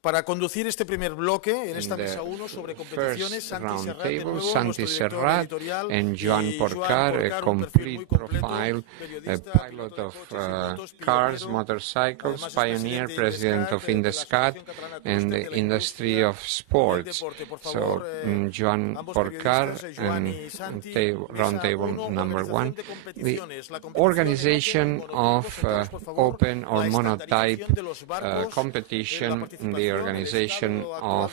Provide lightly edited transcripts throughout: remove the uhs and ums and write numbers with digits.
Para conducir este primer bloque en esta mesa 1 sobre competiciones, Santi Serrate and Joan Porcar, a complete profile, a pilot of cars, motorcycles, pioneer, president of Indescat, and the industry of sports. So Joan Porcar and roundtable number 1, the organization of open or monotype competition, the organization of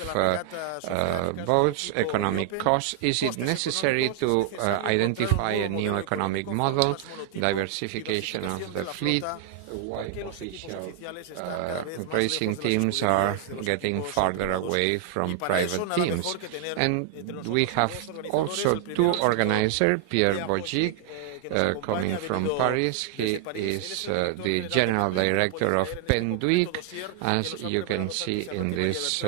boats, economic costs. Is it necessary to identify a new economic model, diversification of the fleet? Why official racing teams are getting farther away from private teams? And we have also 2 organizers, Pierre Bojic, coming from Paris. He is the general director of PenDuick, as you can see in this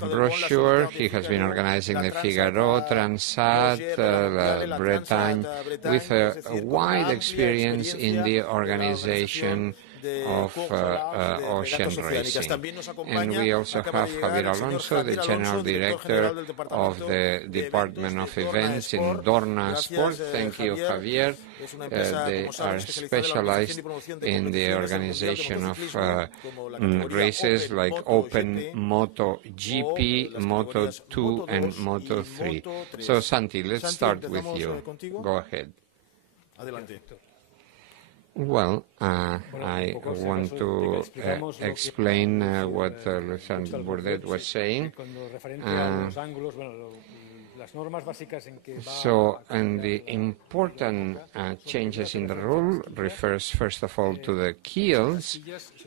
brochure. He has been organizing the Figaro, Transat, La Bretagne, with a wide experience in the organization of ocean racing. And we also have Javier Alonso, the General Director of the Department of Events in DornaSports. Thank you, Javier. They are specialized in the organization of races like Open, MotoGP, Moto2 and Moto3. So, Santi, let's start with you. Go ahead. Well, I want to explain what Lieutenant Bourdet was saying. So, and the important changes in the rule refers first of all to the keels.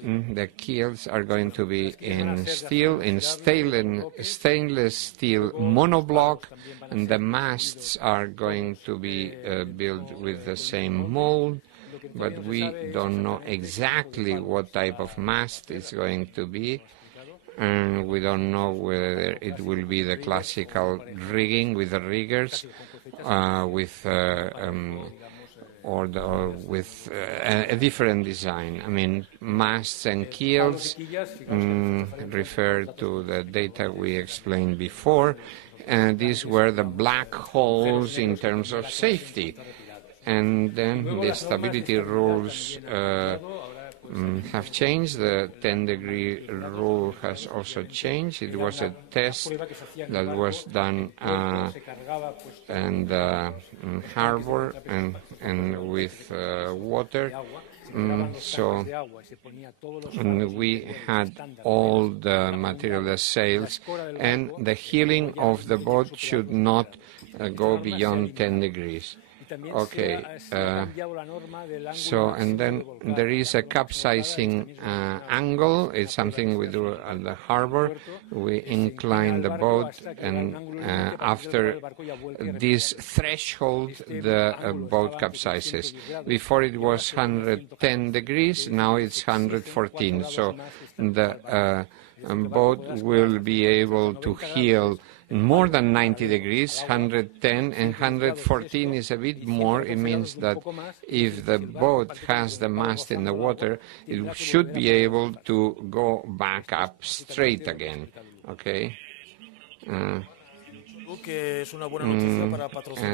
The keels are going to be in steel, in stainless steel monoblock, and the masts are going to be built with the same mold. But we don't know exactly what type of mast it's going to be, and we don't know whether it will be the classical rigging with the riggers, or with a different design. I mean, masts and keels refer to the data we explained before, and these were the black holes in terms of safety. And then the stability rules have changed. The 10-degree rule has also changed. It was a test that was done in harbor and with water. So we had all the material, the sails, and the heeling of the boat should not go beyond 10 degrees. Okay, so and then there is a capsizing angle. It's something we do at the harbor. We incline the boat, and after this threshold, the boat capsizes. Before it was 110 degrees, now it's 114. So the boat will be able to heel more than 90 degrees, 110, and 114 is a bit more. It means that if the boat has the mast in the water, it should be able to go back up straight again, okay?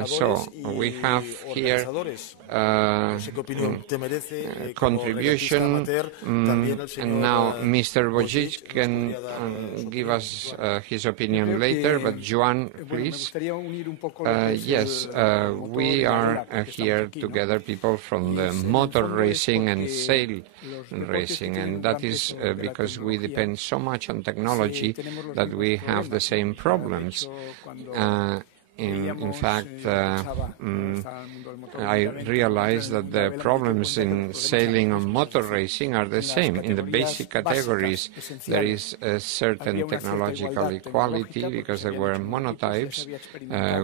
So we have here contribution, and now Mr. Bojic can give us his opinion later, but Joan, please. Yes, we are here together, people from the motor racing and sail racing, and that is because we depend so much on technology that we have the same problems. In fact, I realized that the problems in sailing and motor racing are the same. In the basic categories, there is a certain technological equality because there were monotypes.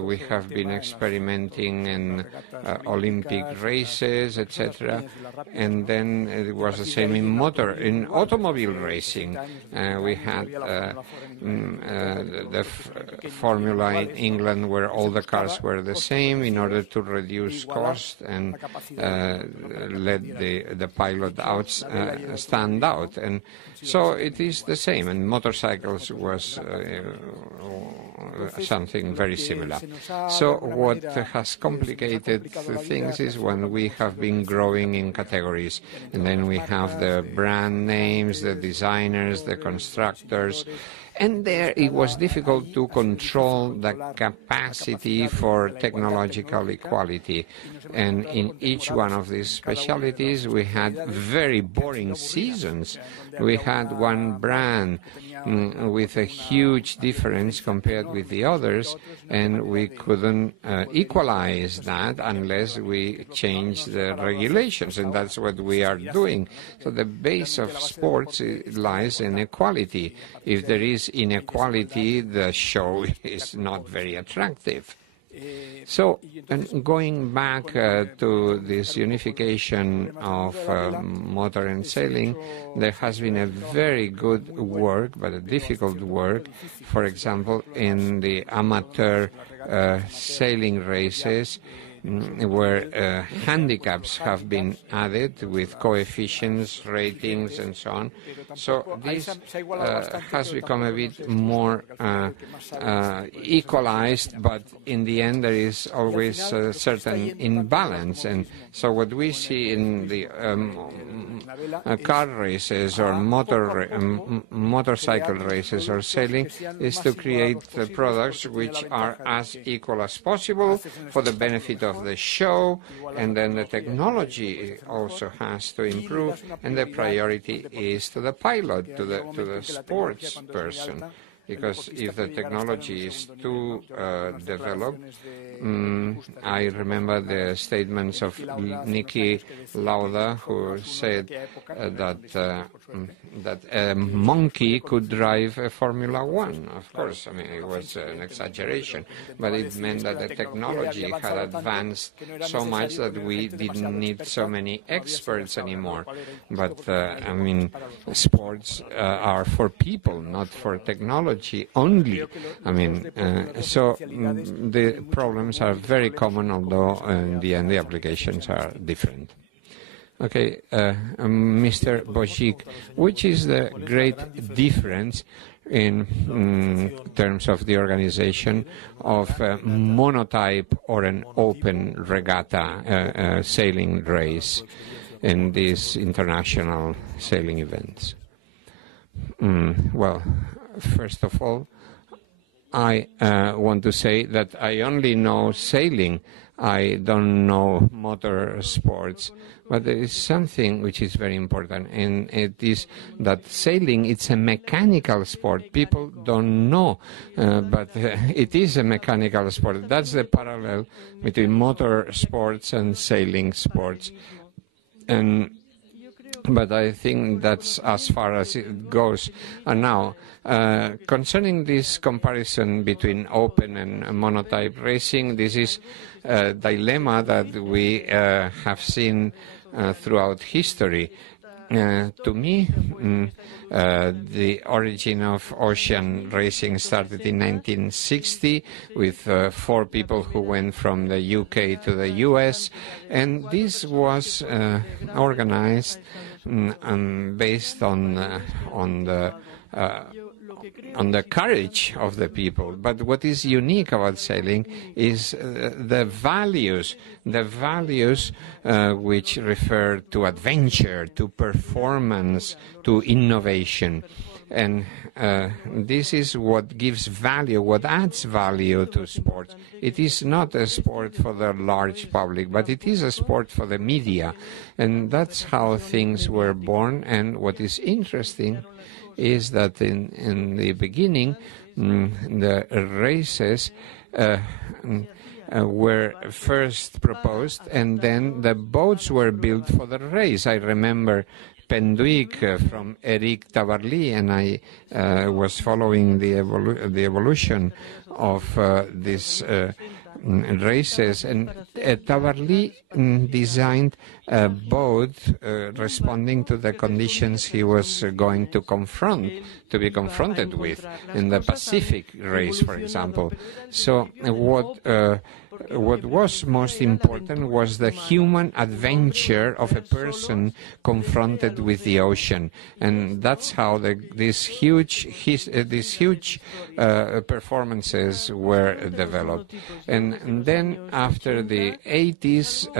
We have been experimenting in Olympic races, etc. And then it was the same in automobile racing. We had the Formula in England where all the cars were the same in order to reduce costs. cost and let the pilot stand out. And so it is the same, and motorcycles was something very similar. So what has complicated things is when we have been growing in categories, and then we have the brand names, the designers, the constructors, and there it was difficult to control the capacity for technological equality. And in each one of these specialties, we had very boring seasons. We had one brand with a huge difference compared with the others, and we couldn't equalize that unless we change the regulations, and that's what we are doing. So the base of sports lies in equality. If there is inequality, the show is not very attractive. So, and going back to this unification of motor and sailing, there has been a very good work, but a difficult work, for example, in the amateur sailing races, where handicaps have been added with coefficients, ratings, and so on. So this has become a bit more equalized, but in the end there is always a certain imbalance. And so what we see in the car races or motorcycle races or sailing is to create products which are as equal as possible for the benefit of the show, and then the technology also has to improve, and the priority is to the pilot, to the sports person. Because if the technology is too developed, I remember the statements of Niki Lauda, who said that a monkey could drive a Formula One. Of course, I mean, it was an exaggeration, but it meant that the technology had advanced so much that we didn't need so many experts anymore. But, I mean, sports are for people, not for technology only. I mean, so the problems are very common, although in the end the applications are different. Okay, Mr. Bojic, which is the great difference in terms of the organization of a monotype or an open regatta sailing race in these international sailing events? Well, first of all, I want to say that I only know sailing. I don't know motor sports, but there is something which is very important, and it is that sailing, it's a mechanical sport. People don't know, but it is a mechanical sport. That's the parallel between motor sports and sailing sports. But I think that's as far as it goes. And now, concerning this comparison between open and monotype racing, this is a dilemma that we have seen throughout history. To me, the origin of ocean racing started in 1960 with 4 people who went from the UK to the US, and this was organized based on the courage of the people. But what is unique about sailing is the values which refer to adventure, to performance, to innovation. And this is what gives value, what adds value to sports. It is not a sport for the large public, but it is a sport for the media. And that's how things were born. And what is interesting is that in the beginning, the races were first proposed, and then the boats were built for the race. I remember PenDuick from Eric Tabarly, and I was following the evolution of these races, and Tabarly designed a boat responding to the conditions he was going to be confronted with in the Pacific race, for example. So what what was most important was the human adventure of a person confronted with the ocean, and that's how these huge performances were developed. And then after the 80s,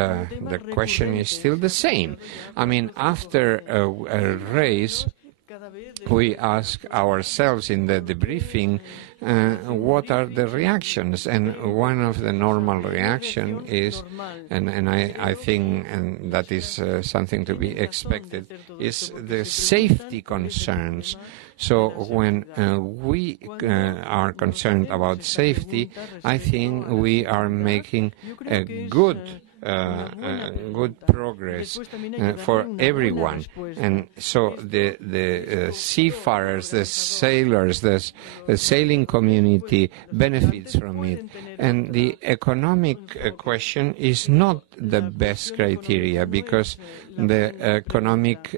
the question is still the same. I mean, after a race, we ask ourselves in the debriefing, what are the reactions? And one of the normal reaction is, and I think and that is something to be expected, is the safety concerns. So when we are concerned about safety, I think we are making a good progress for everyone, and so the seafarers, the sailors, the sailing community benefits from it, and the economic question is not the best criteria, because the economic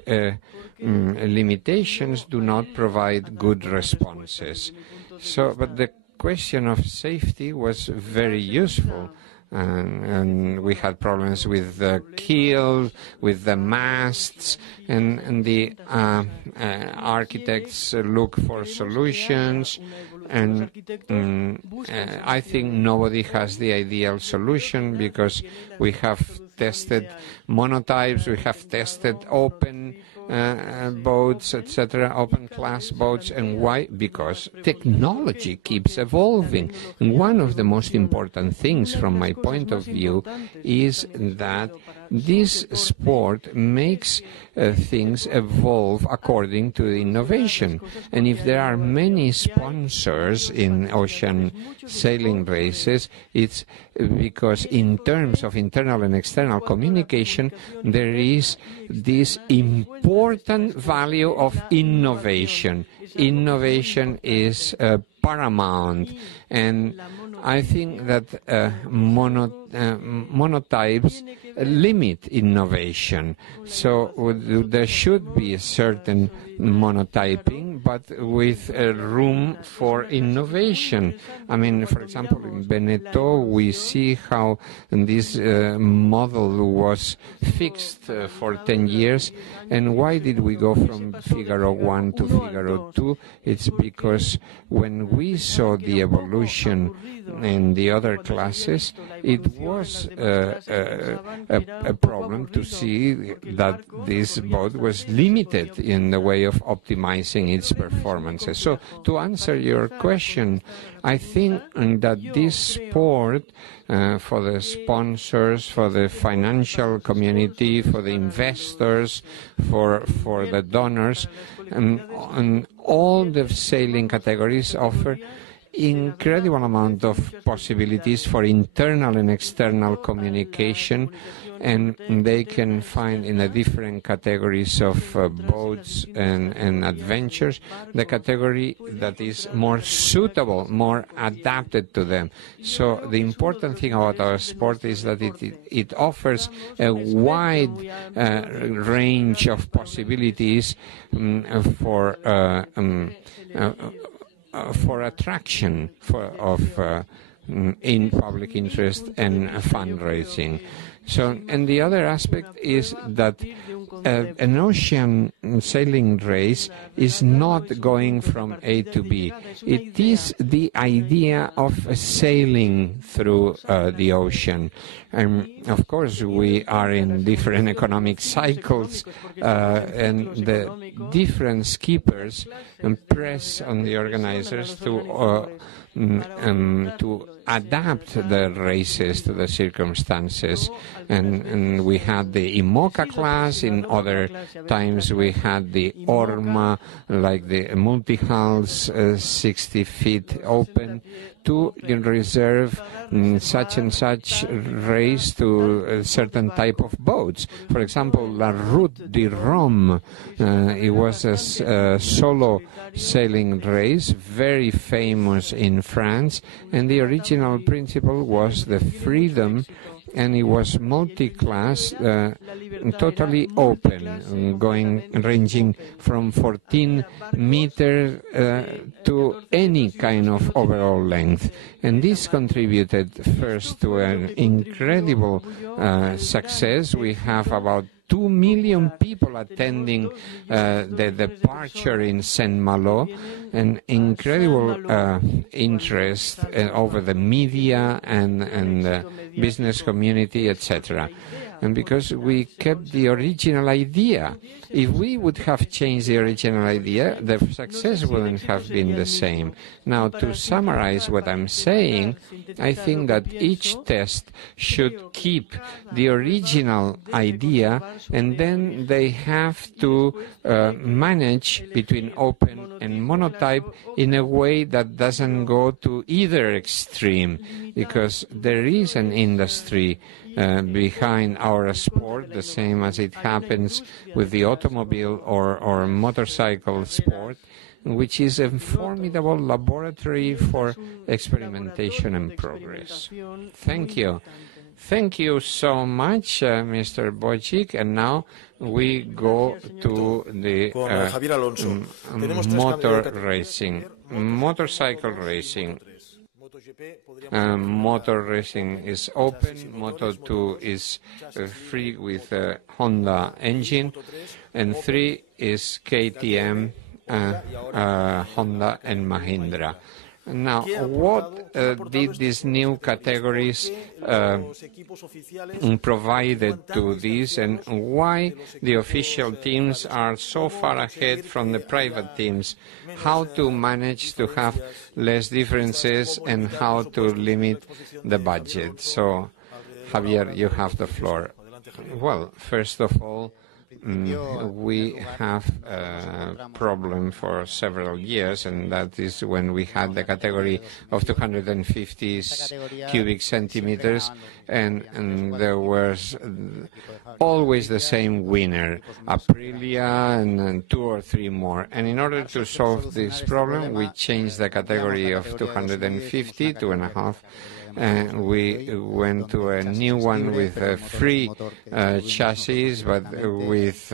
limitations do not provide good responses. So, but the question of safety was very useful. And we had problems with the keel, with the masts, and the architects look for solutions, and I think nobody has the ideal solution, because we have tested monotypes, we have tested open boats, etc., open class boats. And why? Because technology keeps evolving. And one of the most important things from my point of view is that this sport makes things evolve according to the innovation. And if there are many sponsors in ocean sailing races, it's because in terms of internal and external communication, there is this important value of innovation. Innovation is paramount, and I think that monotypes limit innovation. So there should be a certain monotyping, but with room for innovation. I mean, for example, in Veneto, we see how this model was fixed for 10 years. And why did we go from Figaro 1 to Figaro 2? It's because when we saw the evolution in the other classes, it was a problem to see that this boat was limited in the way of optimizing its performances. So to answer your question, I think that this sport, for the sponsors, for the financial community, for the investors, for the donors, and all the sailing categories offer incredible amount of possibilities for internal and external communication, and they can find in the different categories of boats and adventures the category that is more suitable, more adapted to them. So the important thing about our sport is that it offers a wide range of possibilities for attraction in public interest and fundraising. So, and the other aspect is that an ocean sailing race is not going from A to B. It is the idea of sailing through the ocean. And of course, we are in different economic cycles, and the different skippers press on the organizers to adapt the races to the circumstances. And we had the IMOCA class, in other times we had the ORMA, like the multi-hulls 60 feet open, to reserve such and such race to a certain type of boats. For example, La Route de Rome, it was a solo sailing race, very famous in France, and the original principle was the freedom and it was multi-class, totally open, ranging from 14 meters to any kind of overall length. And this contributed first to an incredible success. We have about 2 million people attending the departure in Saint-Malo, an incredible interest over the media and business community, etc. And because we kept the original idea. If we would have changed the original idea, the success wouldn't have been the same. Now, to summarize what I'm saying, I think that each test should keep the original idea, and then they have to manage between open and monotype in a way that doesn't go to either extreme, because there is an industry behind our sport, the same as it happens with the automobile or motorcycle sport, which is a formidable laboratory for experimentation and progress. Thank you. Thank you so much, Mr. Bojic. And now we go to the motorcycle racing. Motor racing is open, Moto2 is free with a Honda engine, and 3 is KTM, Honda and Mahindra. Now, what did these new categories provided to this, and why the official teams are so far ahead from the private teams? How to manage to have less differences and how to limit the budget? So, Javier, you have the floor. Well, first of all, we have a problem for several years, and that is when we had the category of 250 cubic centimeters, and there was always the same winner, Aprilia and 2 or 3 more. And in order to solve this problem, we changed the category of 250, 2.5, and we went to a new one with a free chassis, but with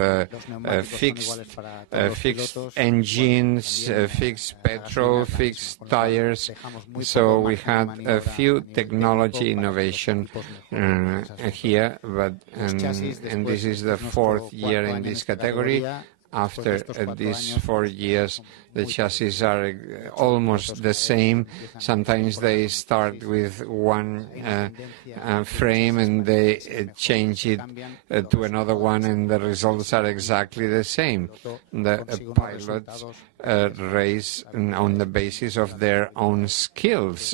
fixed engines, fixed petrol, fixed tires. So we had a few technology innovation here, but and this is the 4th year in this category. After these 4 years, the chassis are almost the same. Sometimes they start with one frame and they change it to another one, and the results are exactly the same. The pilots race on the basis of their own skills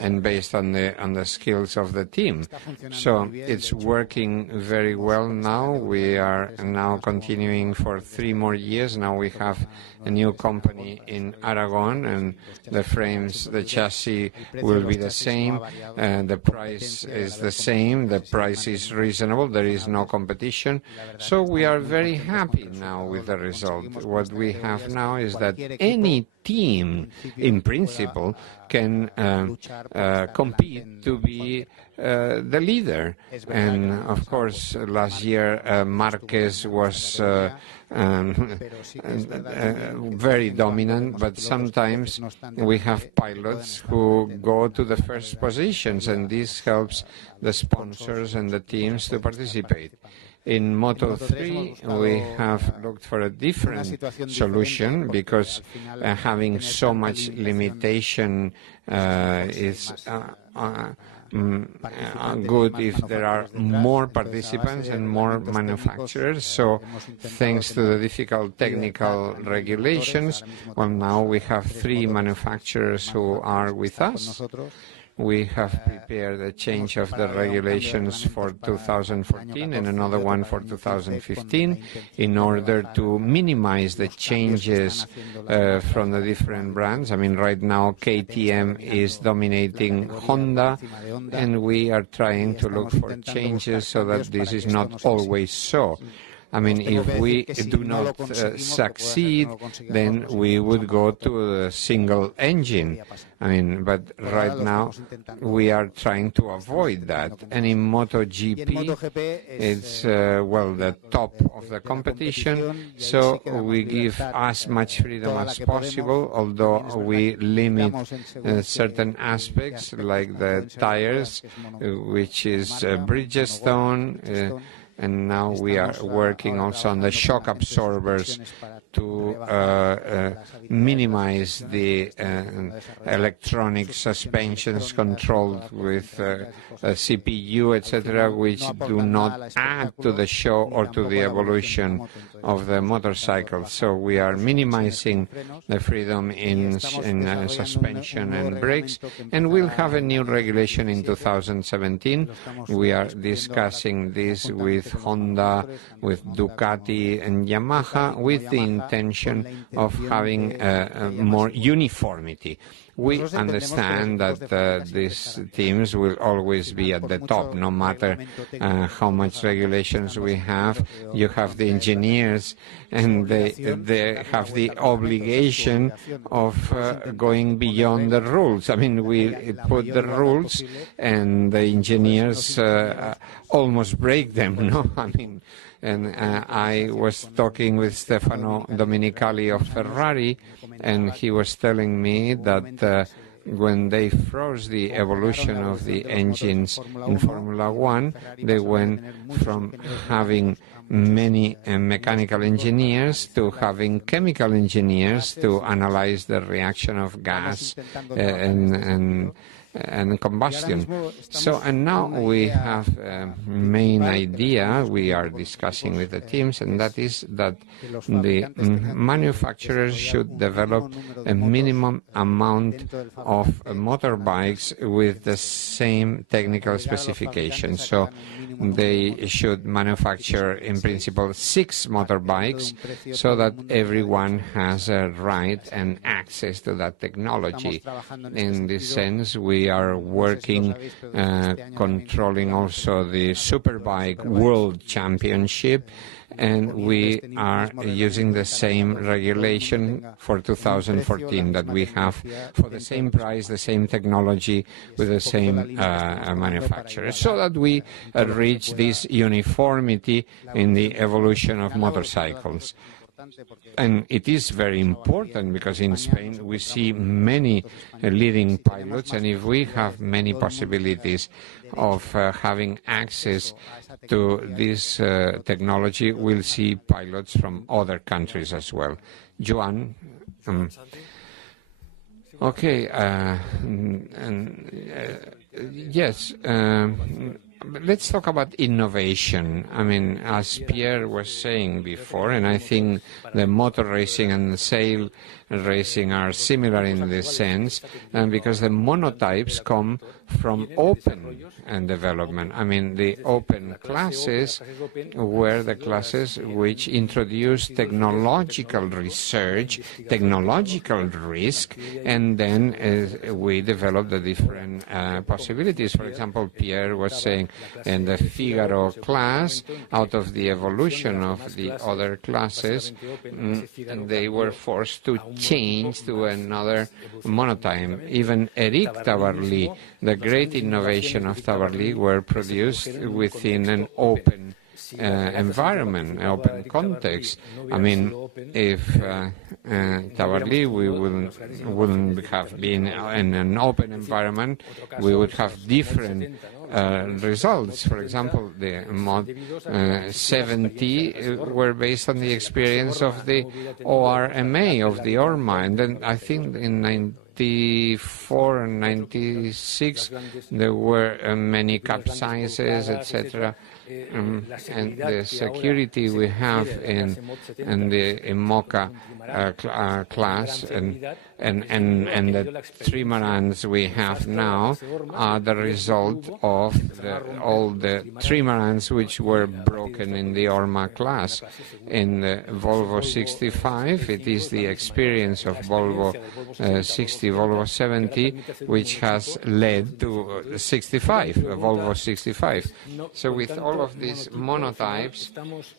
and based on the skills of the team. So it's working very well now. We are now continuing for 3 more years. Now we have a new company in Aragon, and the frames, the chassis will be the same, the price is the same, the price is reasonable, there is no competition. So we are very happy now with the result. What we have now is that any team, in principle, can compete to be the leader. And of course, last year Marquez was very dominant, but sometimes we have pilots who go to the first positions, and this helps the sponsors and the teams to participate. In Moto3, we have looked for a different solution, because having so much limitation is good if there are more participants and more manufacturers. So thanks to the difficult technical regulations, well, now we have 3 manufacturers who are with us. We have prepared a change of the regulations for 2014 and another one for 2015 in order to minimize the changes from the different brands. I mean, right now KTM is dominating Honda, and we are trying to look for changes so that this is not always so. I mean, if we do not succeed, then we would go to a single engine. I mean, but right now we are trying to avoid that. And in MotoGP, it's, well, the top of the competition, so we give as much freedom as possible, although we limit certain aspects, like the tires, which is Bridgestone, and now we are working also on the shock absorbers to minimize the electronic suspensions controlled with a CPU, etc., which do not add to the show or to the evolution of the motorcycle. So we are minimizing the freedom in suspension and brakes, and we'll have a new regulation in 2017. We are discussing this with Honda, with Ducati and Yamaha, with the intention of having more uniformity. We understand that these teams will always be at the top, no matter how much regulations we have. You have the engineers, and they have the obligation of going beyond the rules. I mean, we put the rules, and the engineers almost break them, no? I mean, and I was talking with Stefano Domenicali of Ferrari, and he was telling me that when they froze the evolution of the engines in Formula One, they went from having many mechanical engineers to having chemical engineers to analyze the reaction of gas and combustion. So, and now we have a main idea we are discussing with the teams, and that is that the manufacturers should develop a minimum amount of motorbikes with the same technical specifications. So they should manufacture, in principle, 6 motorbikes so that everyone has a right and access to that technology. In this sense, we are working, controlling also the Superbike World Championship, and we are using the same regulation for 2014 that we have for the same price, the same technology, with the same manufacturer, so that we reach this uniformity in the evolution of motorcycles. And it is very important because in Spain we see many leading pilots, and if we have many possibilities of having access to this technology, we'll see pilots from other countries as well. Joan? Okay, yes. Let's talk about innovation. I mean, as Pierre was saying before, and I think the motor racing and the sail racing are similar in this sense, because the monotypes come from open development. I mean, the open classes were the classes which introduced technological research, technological risk, and then we developed the different possibilities. For example, Pierre was saying in the Figaro class, out of the evolution of the other classes, they were forced to change to another monotype. Even Eric Tabarly, the great innovation of Tabarly, were produced within an open environment, open context. I mean, if Tabarly, we wouldn't have been in an open environment, we would have different results. For example, the Mod 70 were based on the experience of the ORMA, of the ORMA, and then I think in 94 and 96 there were many capsizes, etc. And the security we have in the IMOCA class and the trimarans we have now are the result of all the trimarans which were broken in the ORMA class. In the Volvo 65, it is the experience of Volvo 60, Volvo 70, which has led to 65, Volvo 65. So with all all of these monotypes,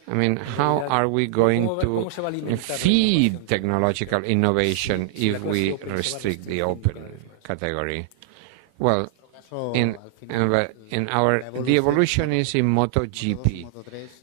I mean, how are we going to feed technological innovation if we restrict the open category? Well, the evolution is in MotoGP.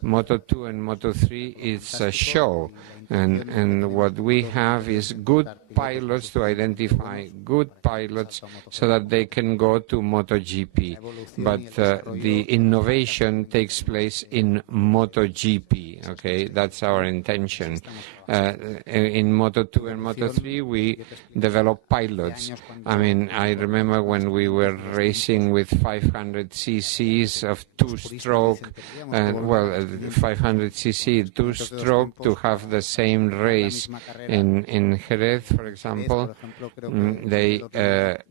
Moto2 and Moto3 is a show, and what we have is good pilots to identify good pilots so that they can go to MotoGP. But the innovation takes place in MotoGP, okay? That's our intention. In Moto2 and Moto3, we develop pilots. I mean, I remember when we were racing with 500 cc's of two-stroke, 500cc two-stroke to have the same race in Jerez, for example. They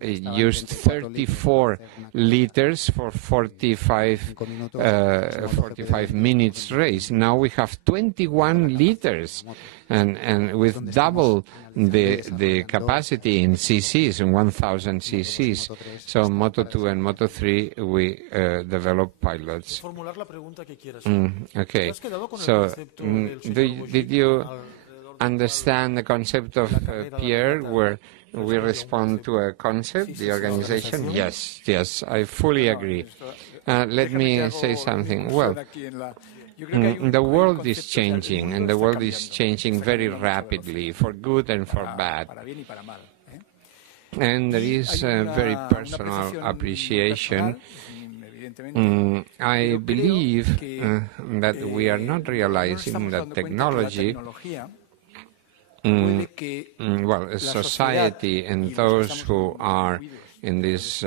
used 34 liters for 45 minutes race. Now we have 21 liters. And with double the capacity in cc's, in 1,000 cc's. So Moto2 and Moto3, we develop pilots. Okay, so did you understand the concept of Pierre, where we respond to a concept, the organization? Yes, I fully agree. Let me say something. Well, the world is changing, and the world is changing very rapidly, for good and for bad. And there is a very personal appreciation. I believe that we are not realizing that technology, society and those who are in this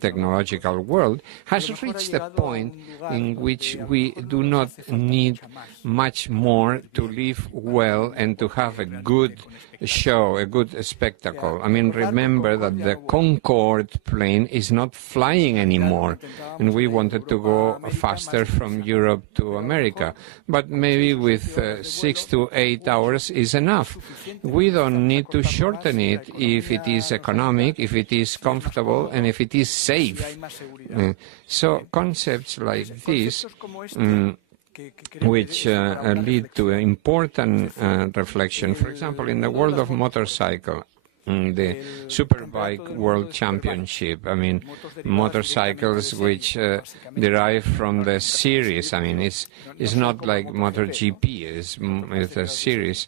technological world has reached a point in which we do not need much more to live well and to have a good show, a good spectacle. I mean, remember that the Concorde plane is not flying anymore, and we wanted to go faster from Europe to America, but maybe with 6 to 8 hours is enough. We don't need to shorten it if it is economic, if it is comfortable, and if it is safe. So concepts like this, which lead to important reflection. For example, in the world of motorcycle, the Superbike World Championship, I mean, motorcycles which derive from the series. I mean, it's not like MotoGP, it's a series.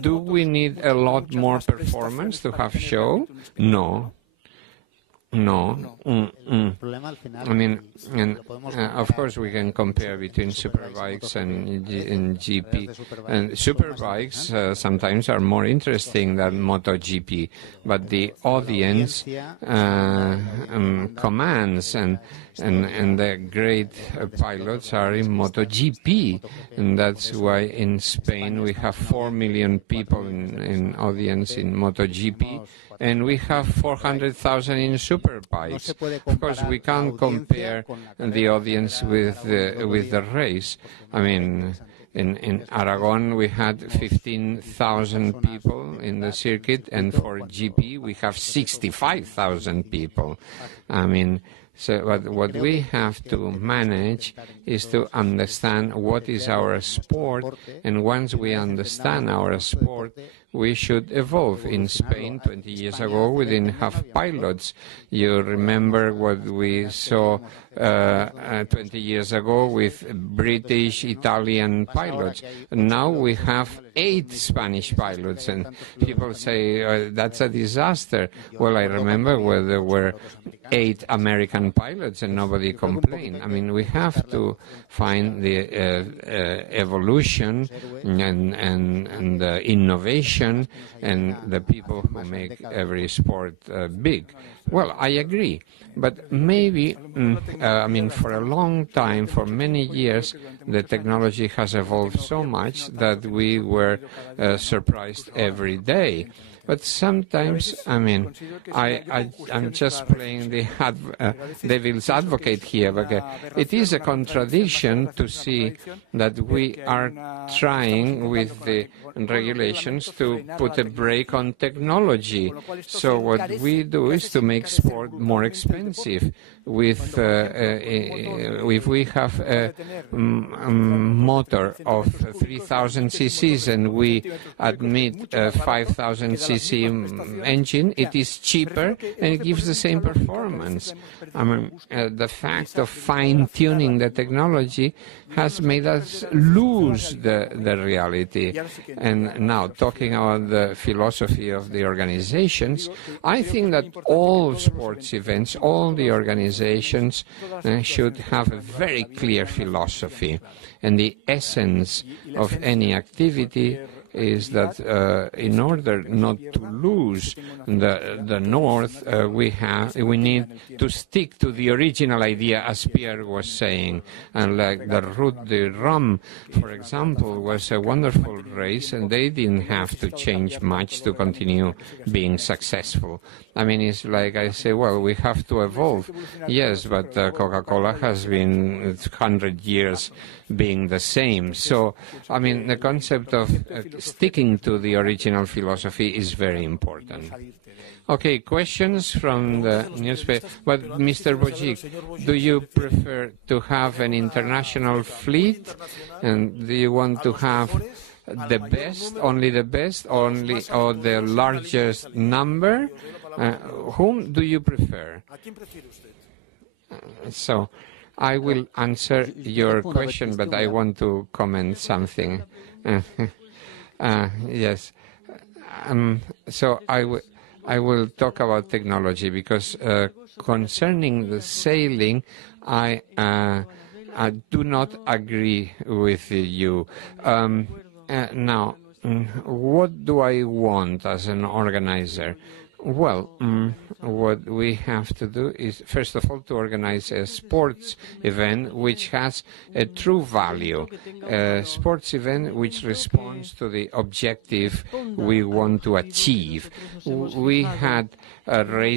Do we need a lot more performance to have show? No. I mean, and of course we can compare between superbikes and GP. And superbikes sometimes are more interesting than MotoGP, but the audience commands, and the great pilots are in MotoGP, and that's why in Spain we have 4 million people in audience in MotoGP, and we have 400,000 in superbikes. Of course, we can't compare the audience with the race. I mean, in Aragon we had 15,000 people in the circuit, and for GP we have 65,000 people. I mean, so what we have to manage is to understand what is our sport, and once we understand our sport, we should evolve. In Spain, 20 years ago, we didn't have pilots. You remember what we saw 20 years ago with British, Italian pilots. Now we have 8 Spanish pilots, and people say that's a disaster. Well, I remember where there were 8 American pilots and nobody complained. I mean, we have to find the evolution and the innovation and the people who make every sport big. Well, I agree. But maybe, I mean, for a long time, for many years, the technology has evolved so much that we were surprised every day. But sometimes, I mean, I'm just playing the devil's advocate here, but it is a contradiction to see that we are trying with the regulations to put a brake on technology. So what we do is to make sport more expensive. If we have a motor of 3,000 cc's and we admit a 5,000 cc engine, it is cheaper and it gives the same performance. I mean, the fact of fine-tuning the technology has made us lose the reality. And now, talking about the philosophy of the organizations, I think that all sports events, all the organizations should have a very clear philosophy. And the essence of any activity is that in order not to lose the north, we need to stick to the original idea, as Pierre was saying. And like the Route de Rome, for example, was a wonderful race, and they didn't have to change much to continue being successful. I mean, it's like I say, well, we have to evolve. Yes, but Coca-Cola has been 100 years being the same. So, I mean, the concept of sticking to the original philosophy is very important. Okay, questions from the newspaper. But, Mr. Bojic, do you prefer to have an international fleet? And do you want to have the best, or the largest number? Whom do you prefer? So, I will answer your question, but I want to comment something. Yes. So I will talk about technology, because concerning the sailing, I do not agree with you. Now, what do I want as an organizer? Well, what we have to do is, first of all, to organize a sports event which has a true value, a sports event which responds to the objective we want to achieve. We had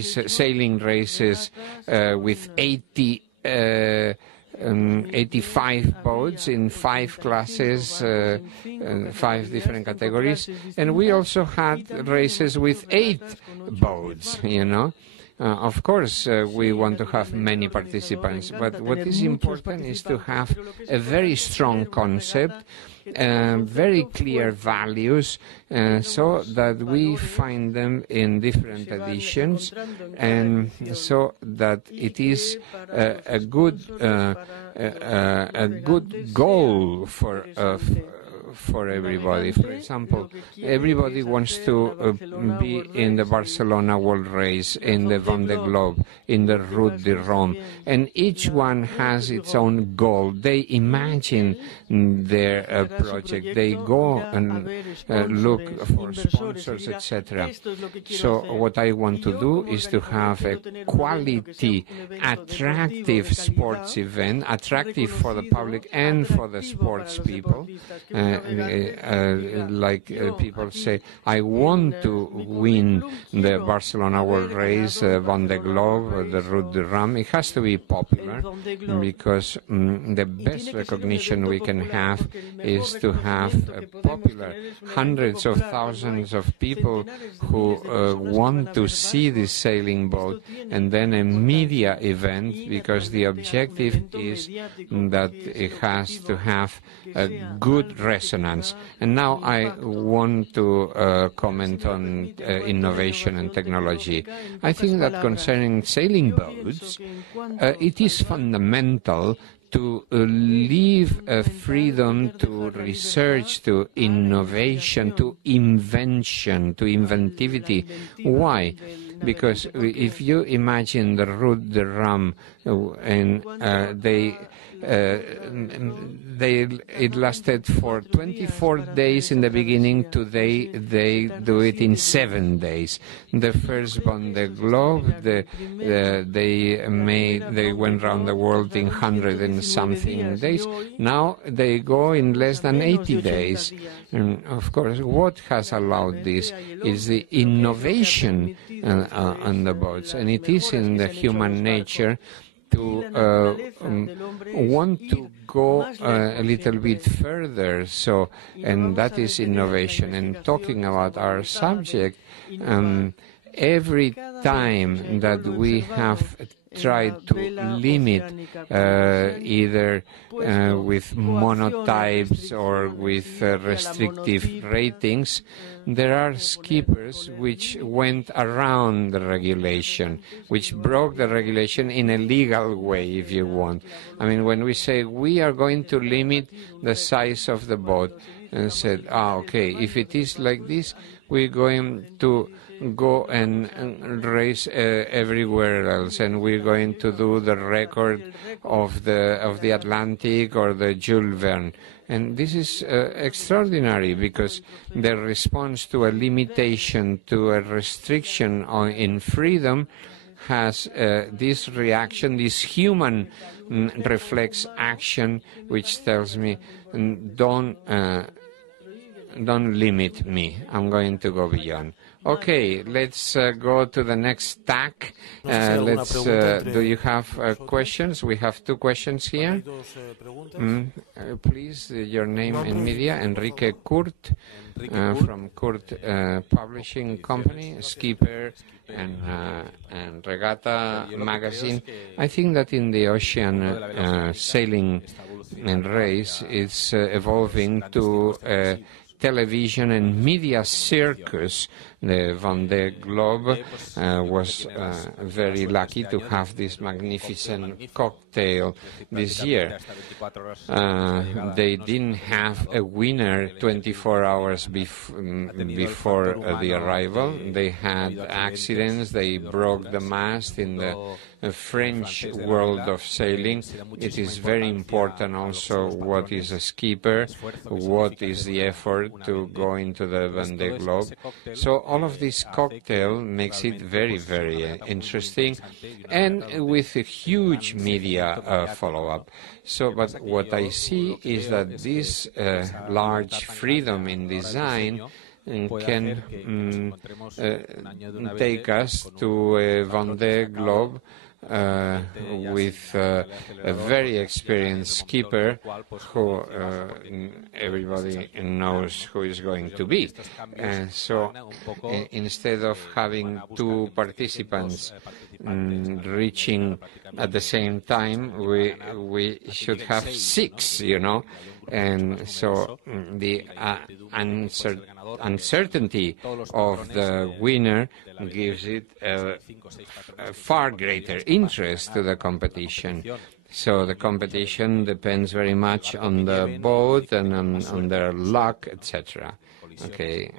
sailing races with 85 boats in 5 classes, 5 different categories, and we also had races with 8 boats, you know. Of course, we want to have many participants, but what is important is to have a very strong concept, very clear values, so that we find them in different editions, and so that it is a good goal for everybody. For example, everybody wants to be in the Barcelona World Race, in the Vendee Globe, in the Route de Rome, and each one has its own goal. They imagine their project. They go and look for sponsors, etc. So what I want to do is to have a quality, attractive sports event, attractive for the public and for the sports people. Like people say, I want to win the Barcelona World Race, Vendee Globe, the Route de Rome. It has to be popular, because the best recognition we can have is to have popular, hundreds of thousands of people who want to see this sailing boat, and then a media event, because the objective is that it has to have a good resonance. And now I want to comment on innovation and technology. I think that concerning sailing boats, it is fundamental to leave freedom to research, to innovation, to invention, to inventivity. Why? Because if you imagine the Route de Rome and it lasted for 24 days in the beginning. Today they do it in 7 days. The first Vendee Globe, they went around the world in 100 and something days. Now they go in less than 80 days. And of course, what has allowed this is the innovation on the boats, and it is in the human nature to want to go a little bit further. So, and that is innovation. And talking about our subject, every time that we have tried to limit either with monotypes or with restrictive ratings, there are skippers which went around the regulation, which broke the regulation in a legal way, if you want. I mean, when we say we are going to limit the size of the boat, and said, okay, if it is like this, we're going to go and race everywhere else, and we're going to do the record of the Atlantic or the Jules Verne. And this is extraordinary, because the response to a limitation, to a restriction in freedom, has this reaction, this human reflex action, which tells me, don't limit me, I'm going to go beyond. Okay, let's go to the next tack. Do you have questions? We have 2 questions here. Please, your name and media. Enrique Kurt from Kurt Publishing Company, skipper and regatta magazine. I think that in the ocean sailing and race, it's evolving to television and media circus. The Vendee Globe was very lucky to have this magnificent cocktail this year. They didn't have a winner 24 hours before the arrival. They had accidents. They broke the mast in the French world of sailing. It is very important also what is a skipper, what is the effort to go into the Vendee Globe. So all of this cocktail makes it very, very interesting, and with a huge media follow-up. So, but what I see is that this large freedom in design can take us to a Vendee Globe with a very experienced skipper who everybody knows who is going to be. So instead of having 2 participants reaching at the same time, we should have 6, you know. And so the uncertainty of the winner gives it a far greater interest to the competition. So the competition depends very much on the boat and on their luck, etc. Okay,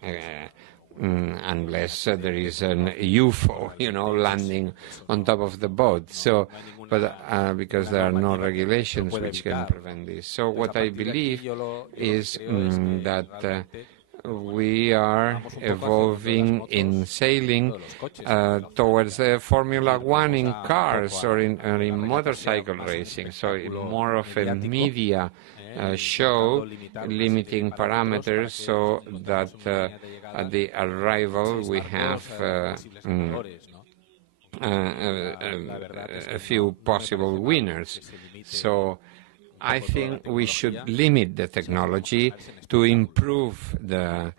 unless there is an UFO, you know, landing on top of the boat. So, but because there are no regulations which can prevent this. So what I believe is that we are evolving in sailing towards Formula One in cars or in motorcycle racing. So more of a media show, limiting parameters so that at the arrival we have a few possible winners. So I think we should limit the technology to improve the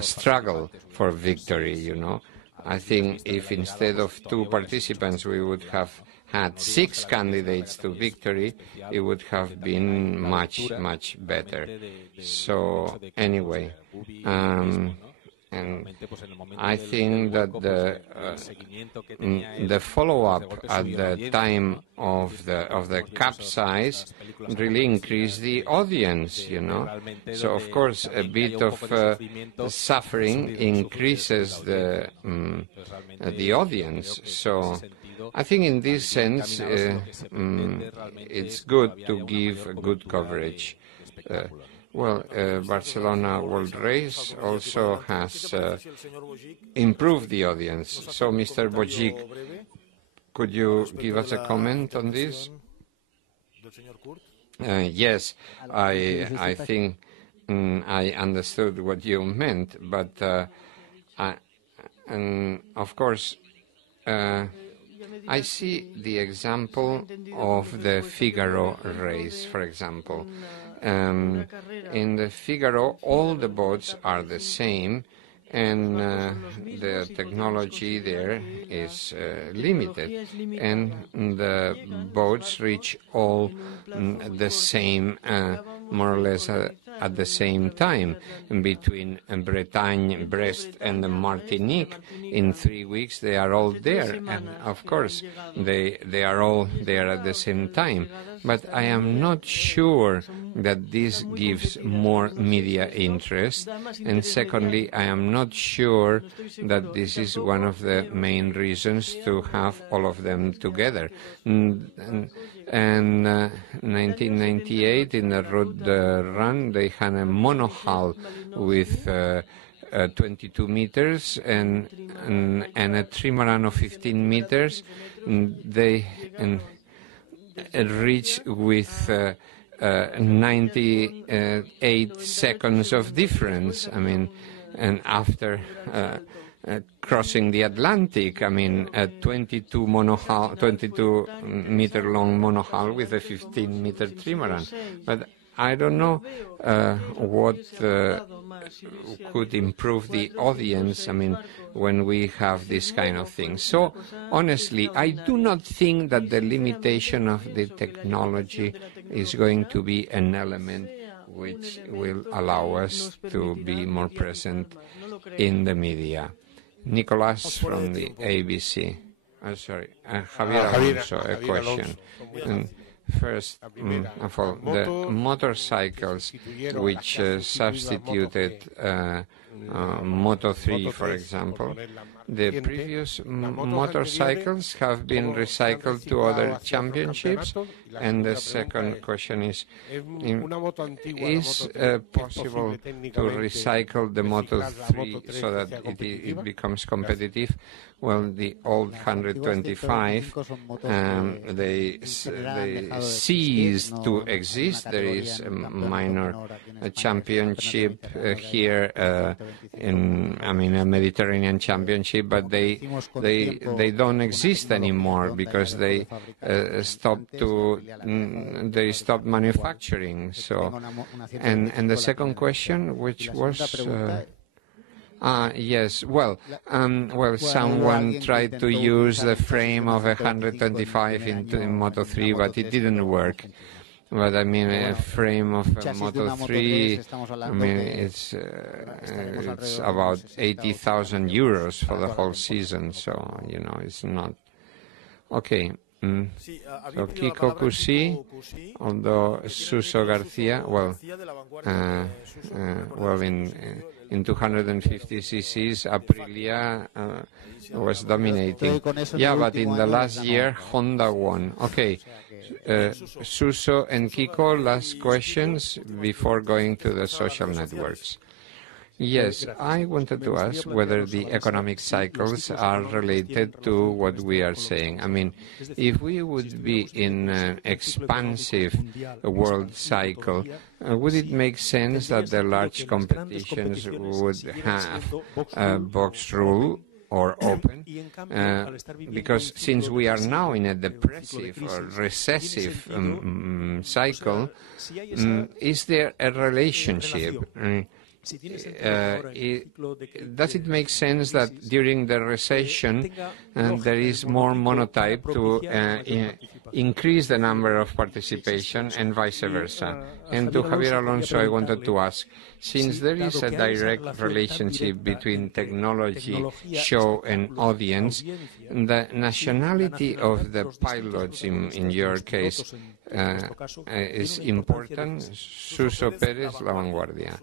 struggle for victory, you know. I think if instead of 2 participants we would have had 6 candidates to victory, it would have been much, much better. So anyway, and I think that the follow-up at the time of the capsize really increased the audience, you know. So of course a bit of suffering increases the audience. So I think in this sense it's good to give good coverage. Barcelona World Race also has improved the audience. So, Mr. Bojic, could you give us a comment on this? Yes, I think I understood what you meant, but of course, I see the example of the Figaro race, for example. In the Figaro, all the boats are the same, and the technology there is limited, and the boats reach all the same, more or less at the same time, between Bretagne, Brest, and the Martinique. In 3 weeks, they are all there, and of course, they are all there at the same time. But I am not sure that this gives more media interest, and secondly, I am not sure that this is one of the main reasons to have all of them together. And 1998 in the Route de Run, they had a monohull with 22 meters and a trimaran of 15 meters. They reached with 98 seconds of difference. I mean, and after crossing the Atlantic, I mean, a 22-meter long monohull with a 15-meter trimaran. But I don't know what could improve the audience, I mean, when we have this kind of thing. So, honestly, I do not think that the limitation of the technology is going to be an element which will allow us to be more present in the media. Nicolas from the ABC. Javier Alonso, a question. First of all, the motorcycles which substituted Moto3, for example, the previous motorcycles have been recycled to other championships? And the second question is possible to recycle the Moto3 so that it becomes competitive? Well, the old 125, they ceased to exist. There is a minor championship here, a Mediterranean championship, but they don't exist anymore because they stopped manufacturing. So, and the second question, which was. Yes. Well, someone tried to use the frame of 125 in Moto3, but it didn't work. But I mean, a frame of a Moto3, I mean, it's about 80,000 euros for the whole season. So, you know, it's not okay. So Kiko Cusi, although Suso Garcia, in 250 cc's, Aprilia was dominating. Yeah, but in the last year, Honda won. Okay, Suso and Kiko, last questions before going to the social networks. Yes, I wanted to ask whether the economic cycles are related to what we are saying. I mean, if we would be in an expansive world cycle, would it make sense that the large competitions would have a box rule or open? Because since we are now in a depressive or recessive cycle, is there a relationship? Does it make sense that during the recession there is more monotype to increase the number of participation and vice versa? And to Javier Alonso, I wanted to ask, since there is a direct relationship between technology, show and audience, the nationality of the pilots in your case is important? Suso Pérez, La Vanguardia.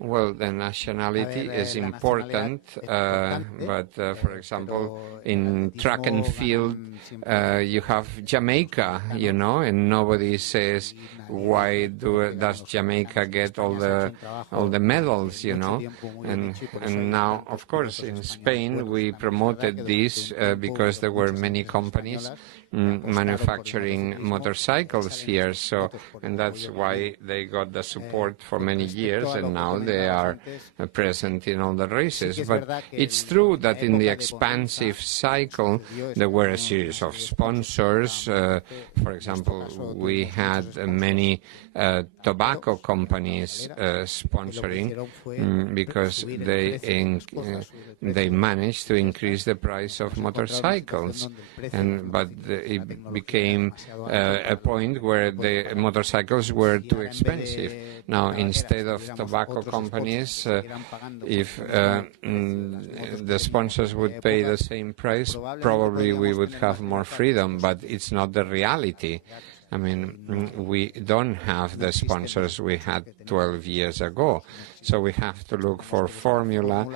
Well, the nationality is important, but for example, in track and field, you have Jamaica, you know, and nobody says why does Jamaica get all the medals, you know, and now, of course, in Spain we promoted this because there were many companies manufacturing motorcycles here, so, and that's why they got the support for many years, and now they are present in all the races. But it's true that in the expansive cycle there were a series of sponsors. For example, we had many tobacco companies sponsoring because they managed to increase the price of motorcycles, but it became a point where the motorcycles were too expensive. Now, instead of tobacco companies, if the sponsors would pay the same price, probably we would have more freedom, but it's not the reality. I mean, we don't have the sponsors we had 12 years ago, so we have to look for formula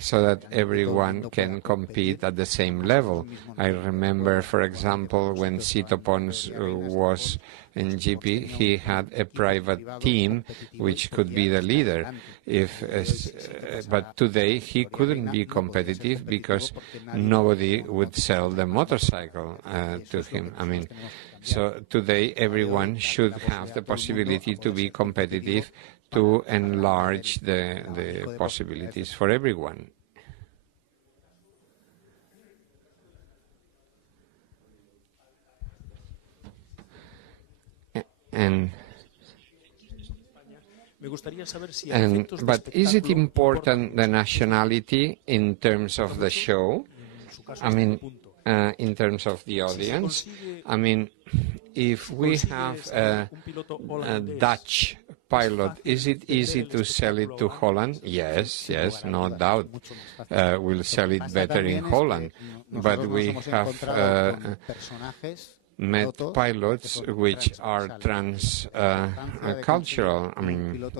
so that everyone can compete at the same level. I remember, for example, when Sito Pons was in GP, he had a private team which could be the leader. But today he couldn't be competitive because nobody would sell the motorcycle to him. I mean, so today everyone should have the possibility to be competitive, to enlarge the possibilities for everyone. But is it important, the nationality, in terms of the show? I mean, in terms of the audience? I mean, if we have a Dutch pilot, is it easy to sell it to Holland? Yes, no doubt. We'll sell it better in Holland. But we have met pilots which are trans-cultural. I mean,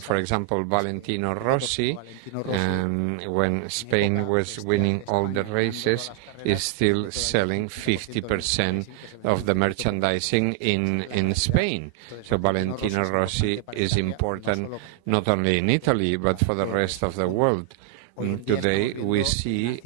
for example, Valentino Rossi, when Spain was winning all the races, is still selling 50% of the merchandising in Spain. So Valentino Rossi is important not only in Italy, but for the rest of the world. Today we see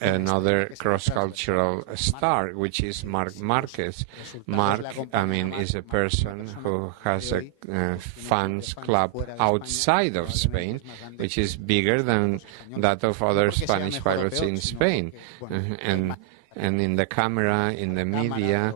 another cross-cultural star, which is Marc Marquez. Marc, I mean, is a person who has a fans club outside of Spain, which is bigger than that of other Spanish pilots in Spain. And in the camera, in the media,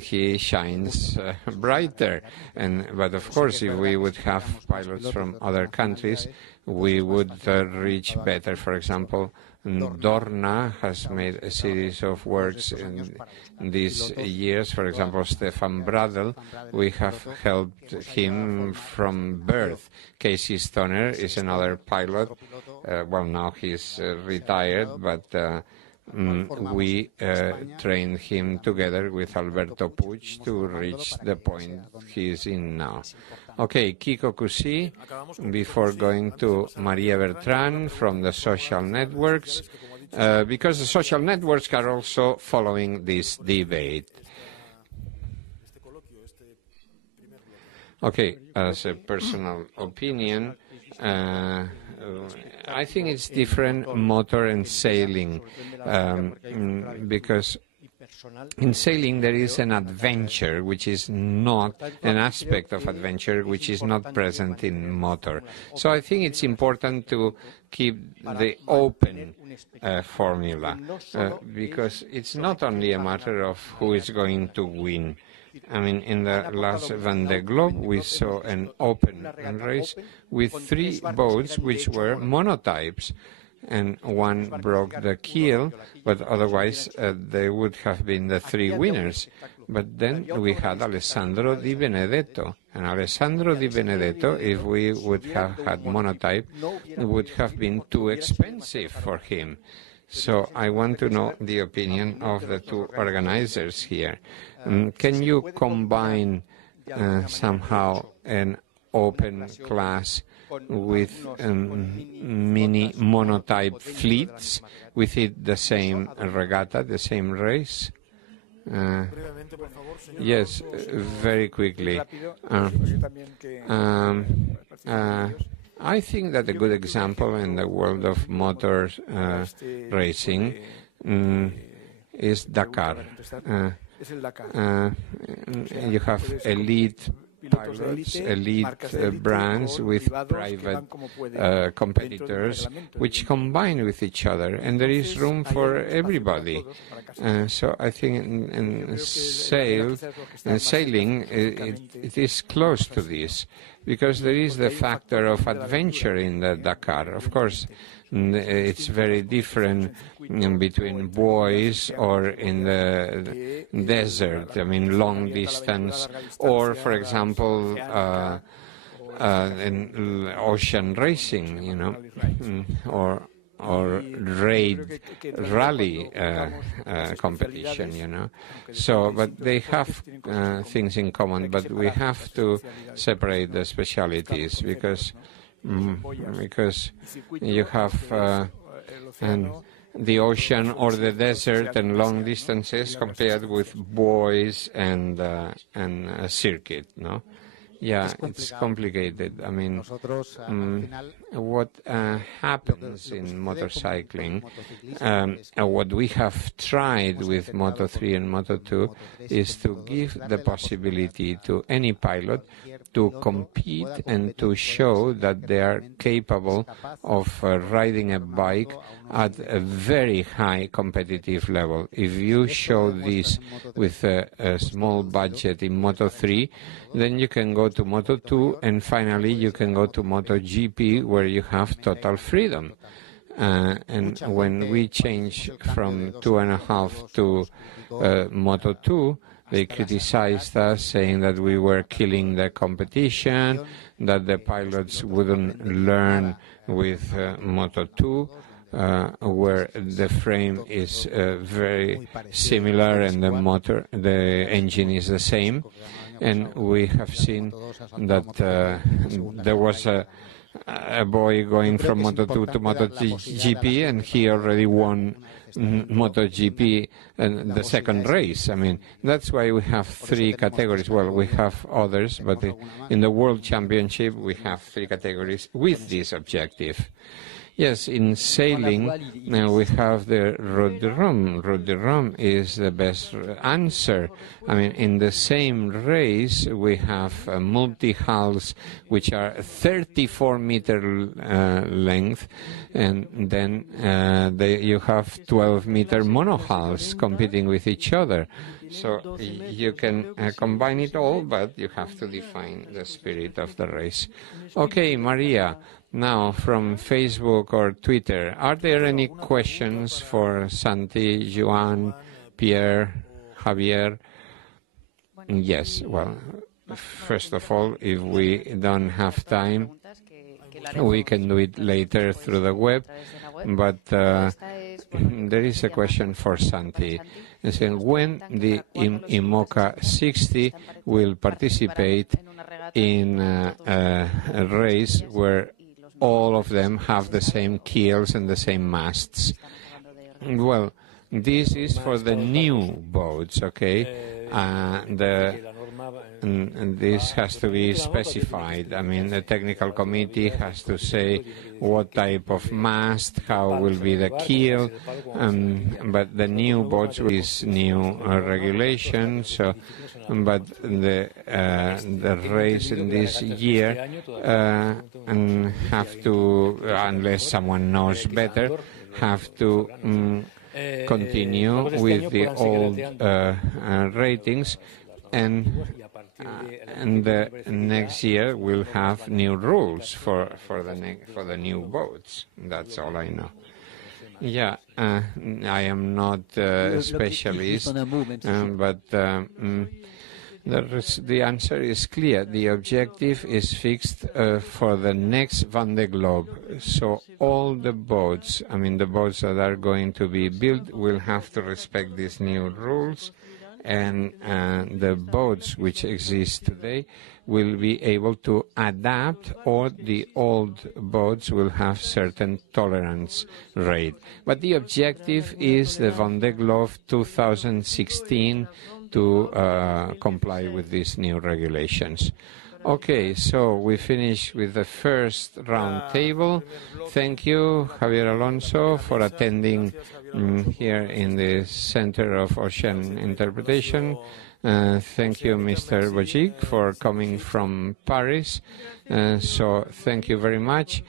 he shines brighter. But of course, if we would have pilots from other countries, we would reach better. For example, Dorna has made a series of works in these years. For example, Stefan Bradl, we have helped him from birth. Casey Stoner is another pilot. Well, now he's retired, but we trained him together with Alberto Puig to reach the point he is in now. Okay, Kiko Cusi, before going to Maria Bertran from the social networks, because the social networks are also following this debate. Okay, as a personal opinion, I think it's different motor and sailing, because in sailing there is an adventure which is not an aspect of adventure which is not present in motor. So I think it's important to keep the open formula, because it's not only a matter of who is going to win. I mean, in the last Vendee Globe, we saw an open race with 3 boats which were monotypes, and one broke the keel, but otherwise they would have been the 3 winners. But then we had Alessandro Di Benedetto, and Alessandro Di Benedetto, if we would have had monotype, would have been too expensive for him. So I want to know the opinion of the 2 organizers here. Can you combine somehow an open class with mini monotype fleets within the same regatta, the same race? Yes, very quickly. I think that a good example in the world of motor racing is Dakar. You have elite pilots, elite brands with private competitors which combine with each other, and there is room for everybody. So I think in sailing it is close to this, because there is the factor of adventure in the Dakar. Of course, it's very different between buoys or in the desert, I mean long distance, or for example in ocean racing, you know, or rally competition, you know. So, but they have things in common, but we have to separate the specialities, because you have the ocean or the desert and long distances compared with buoys and a circuit, no? Yeah, it's complicated. I mean, what happens in motorcycling, what we have tried with Moto3 and Moto2 is to give the possibility to any pilot to compete and to show that they are capable of riding a bike at a very high competitive level. If you show this with a small budget in Moto3, then you can go to Moto2, and finally you can go to MotoGP, where you have total freedom. And when we change from 2.5 to Moto2, they criticized us, saying that we were killing the competition, that the pilots wouldn't learn with Moto2, where the frame is very similar and the engine is the same. And we have seen that there was a boy going from Moto2 to MotoGP, and he already won MotoGP and the second race. I mean, that's why we have 3 categories. Well, we have others, but in the World Championship we have 3 categories with this objective. Yes, in sailing, we have the Route du Rhum. Route du Rhum is the best answer. I mean, in the same race, we have multi-hulls, which are 34-meter length, and then you have 12-meter monohulls competing with each other. So you can combine it all, but you have to define the spirit of the race. Okay, Maria. Now, from Facebook or Twitter, are there any questions for Santi, Joan, Pierre, Javier? Yes, well, first of all, if we don't have time, we can do it later through the web, but there is a question for Santi. It's saying, when the IMOCA 60 will participate in a race where all of them have the same keels and the same masts? Well, this is for the new boats, okay? And this has to be specified. I mean, the technical committee has to say what type of mast, how will be the keel, but the new boats is new regulation. So, but the race in this year have to, unless someone knows better, have to continue with the old ratings, and the next year we'll have new rules for the new boats. That's all I know. Yeah, I am not a specialist, but the answer is clear. The objective is fixed for the next Vendee Globe. So all the boats, I mean the boats that are going to be built, will have to respect these new rules, and the boats which exist today will be able to adapt, or the old boats will have certain tolerance rate. But the objective is the Vendee Globe 2016 to comply with these new regulations. Okay, so we finish with the first round table. Thank you, Javier Alonso, for attending here in the Center of Ocean Interpretation. Thank you, Mr. Bojic, for coming from Paris. So thank you very much.